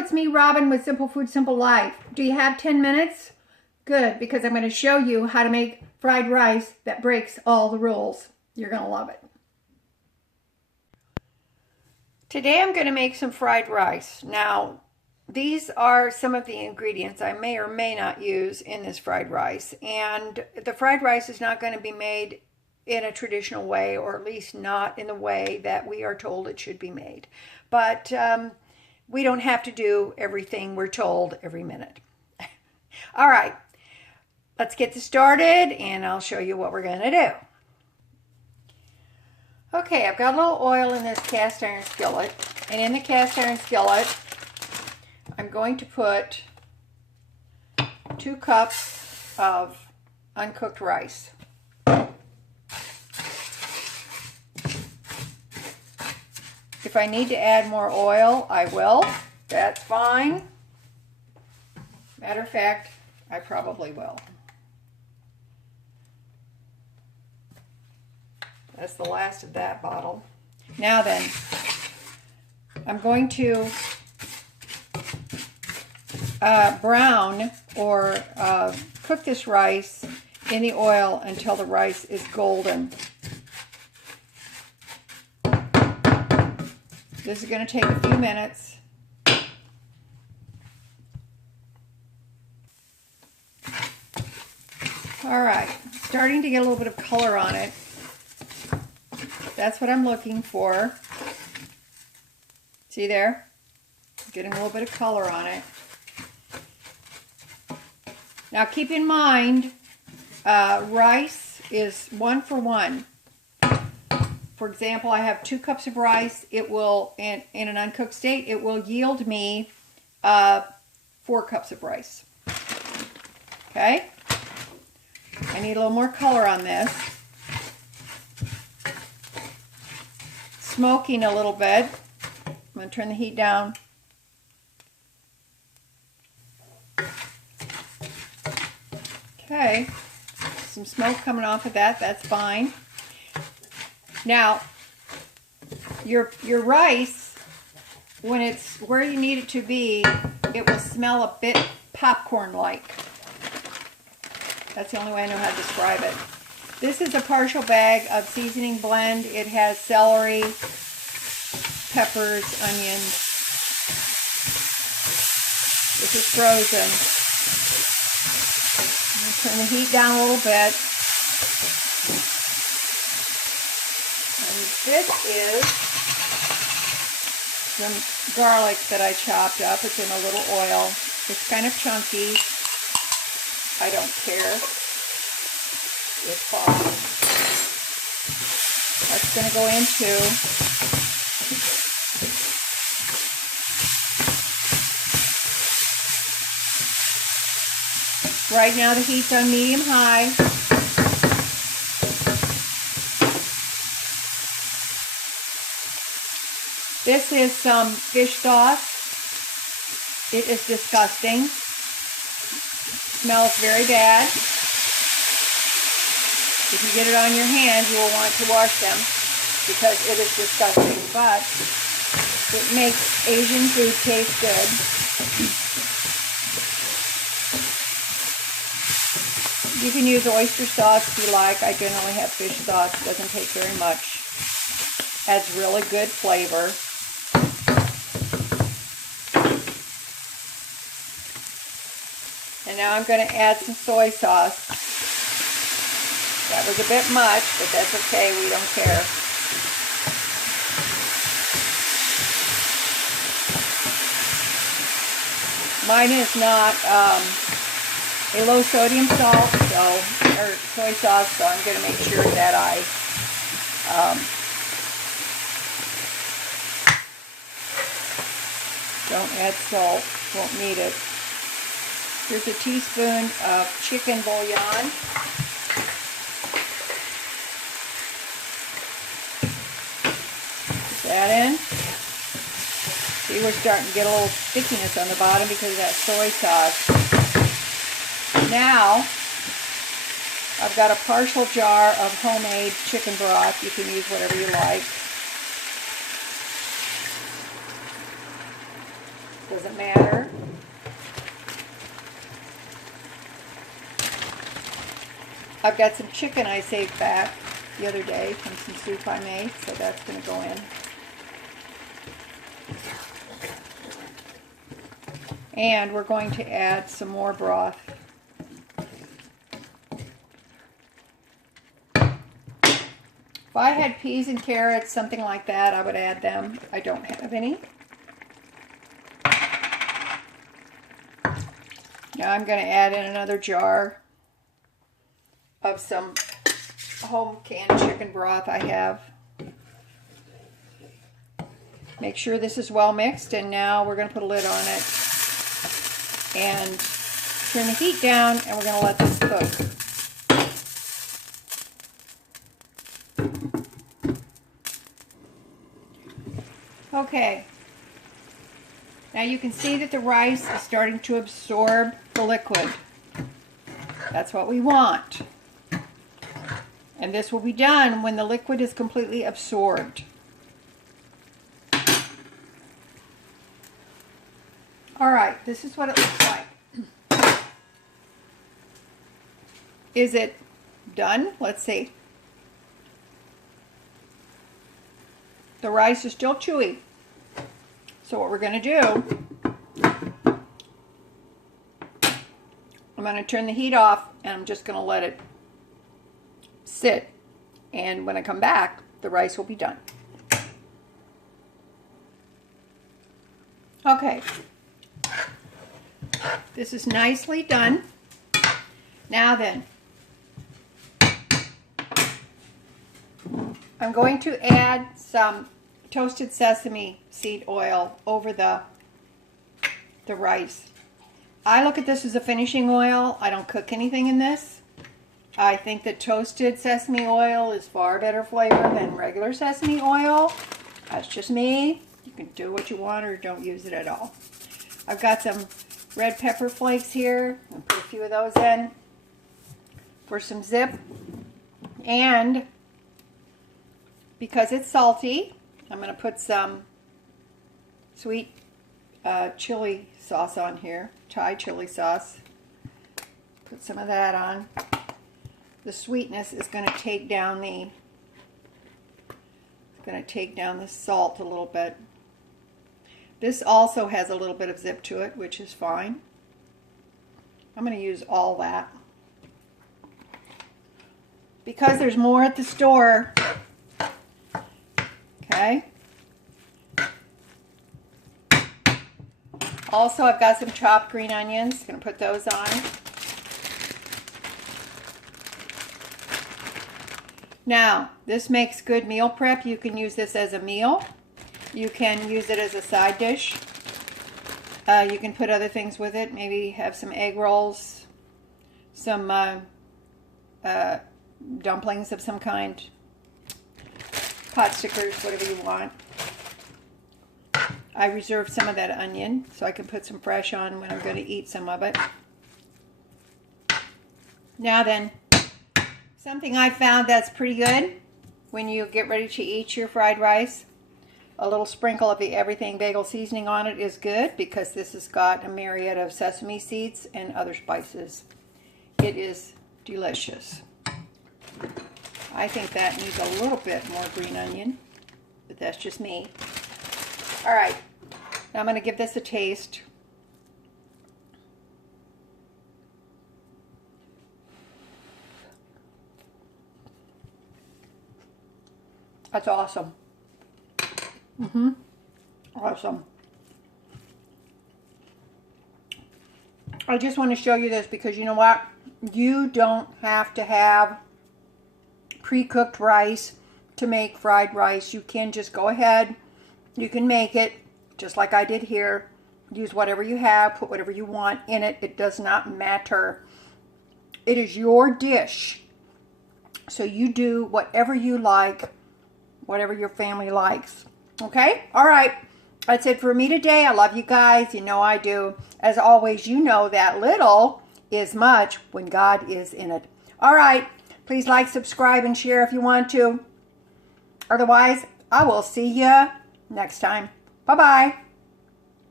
it's me, Robin, with Simple Food, Simple Life. Do you have 10 minutes? Good, because I'm going to show you how to make fried rice that breaks all the rules. You're going to love it. Today I'm going to make some fried rice. Now, these are some of the ingredients I may or may not use in this fried rice. And the fried rice is not going to be made in a traditional way, or at least not in the way that we are told it should be made. But we don't have to do everything we're told every minute. All right, let's get this started and I'll show you what we're going to do. Okay, I've got a little oil in this cast iron skillet, and in the cast iron skillet I'm going to put 2 cups of uncooked rice. If I need to add more oil, I will. That's fine. Matter of fact, I probably will. That's the last of that bottle. Now then, I'm going to brown or cook this rice in the oil until the rice is golden. This is going to take a few minutes. All right, starting to get a little bit of color on it. That's what I'm looking for. See there? Getting a little bit of color on it. Now keep in mind, rice is 1 for 1. For example, I have 2 cups of rice. It will, in an uncooked state, it will yield me 4 cups of rice. Okay? I need a little more color on this. Smoking a little bit. I'm going to turn the heat down. Okay. Some smoke coming off of that. That's fine. Now, your rice, when it's where you need it to be, it will smell a bit popcorn-like. That's the only way I know how to describe it. This is a partial bag of seasoning blend. It has celery, peppers, onions. This is frozen. I'm going to turn the heat down a little bit. This is some garlic that I chopped up. It's in a little oil. It's kind of chunky. I don't care. It's fine. That's going to go into right now. The heat's on medium-high. This is some fish sauce. It is disgusting. Smells very bad. If you get it on your hands, you will want to wash them because it is disgusting. But it makes Asian food taste good. You can use oyster sauce if you like. I generally have fish sauce. It doesn't take very much. Adds really good flavor. And now I'm going to add some soy sauce. That was a bit much, but that's okay. We don't care. Mine is not a low sodium salt, or soy sauce, so I'm going to make sure that I don't add salt. Won't need it. Here's a teaspoon of chicken bouillon. Put that in. See, we're starting to get a little stickiness on the bottom because of that soy sauce. Now, I've got a partial jar of homemade chicken broth. You can use whatever you like. Doesn't matter. I've got some chicken I saved back the other day from some soup I made, so that's going to go in. And we're going to add some more broth. If I had peas and carrots, something like that, I would add them. I don't have any. Now I'm going to add in another jar of some home canned chicken broth I have. Make sure this is well mixed, and now we're going to put a lid on it and turn the heat down, and we're going to let this cook. Okay, now you can see that the rice is starting to absorb the liquid. That's what we want. And this will be done when the liquid is completely absorbed. All right, this is what it looks like. Is it done? Let's see. The rice is still chewy. So what we're going to do, I'm going to turn the heat off, and I'm just going to let it sit. And when I come back, the rice will be done. Okay. This is nicely done. Now then, I'm going to add some toasted sesame seed oil over the rice. I look at this as a finishing oil. I don't cook anything in this. I think that toasted sesame oil is far better flavor than regular sesame oil. That's just me. You can do what you want or don't use it at all. I've got some red pepper flakes here. I'll put a few of those in for some zip. And because it's salty, I'm going to put some sweet chili sauce on here, Thai chili sauce. Put some of that on. The sweetness is going to take down the salt a little bit. This also has a little bit of zip to it, which is fine. I'm going to use all that. Because there's more at the store. Okay. Also, I've got some chopped green onions. Going to put those on. Now, this makes good meal prep. You can use this as a meal. You can use it as a side dish. You can put other things with it. Maybe have some egg rolls, some dumplings of some kind, pot stickers, whatever you want. I reserved some of that onion so I can put some fresh on when I'm going to eat some of it. Now then, something I found that's pretty good when you get ready to eat your fried rice. A little sprinkle of the everything bagel seasoning on it is good because this has got a myriad of sesame seeds and other spices. It is delicious. I think that needs a little bit more green onion, but that's just me. All right, now I'm going to give this a taste. That's awesome. Awesome. I just want to show you this because you know what? You don't have to have pre-cooked rice to make fried rice. You can just go ahead. You can make it just like I did here. Use whatever you have. Put whatever you want in it. It does not matter. It is your dish. So you do whatever you like, whatever your family likes. Okay? All right. That's it for me today. I love you guys. You know I do. As always, you know that little is much when God is in it. All right. Please like, subscribe, and share if you want to. Otherwise, I will see you next time. Bye-bye.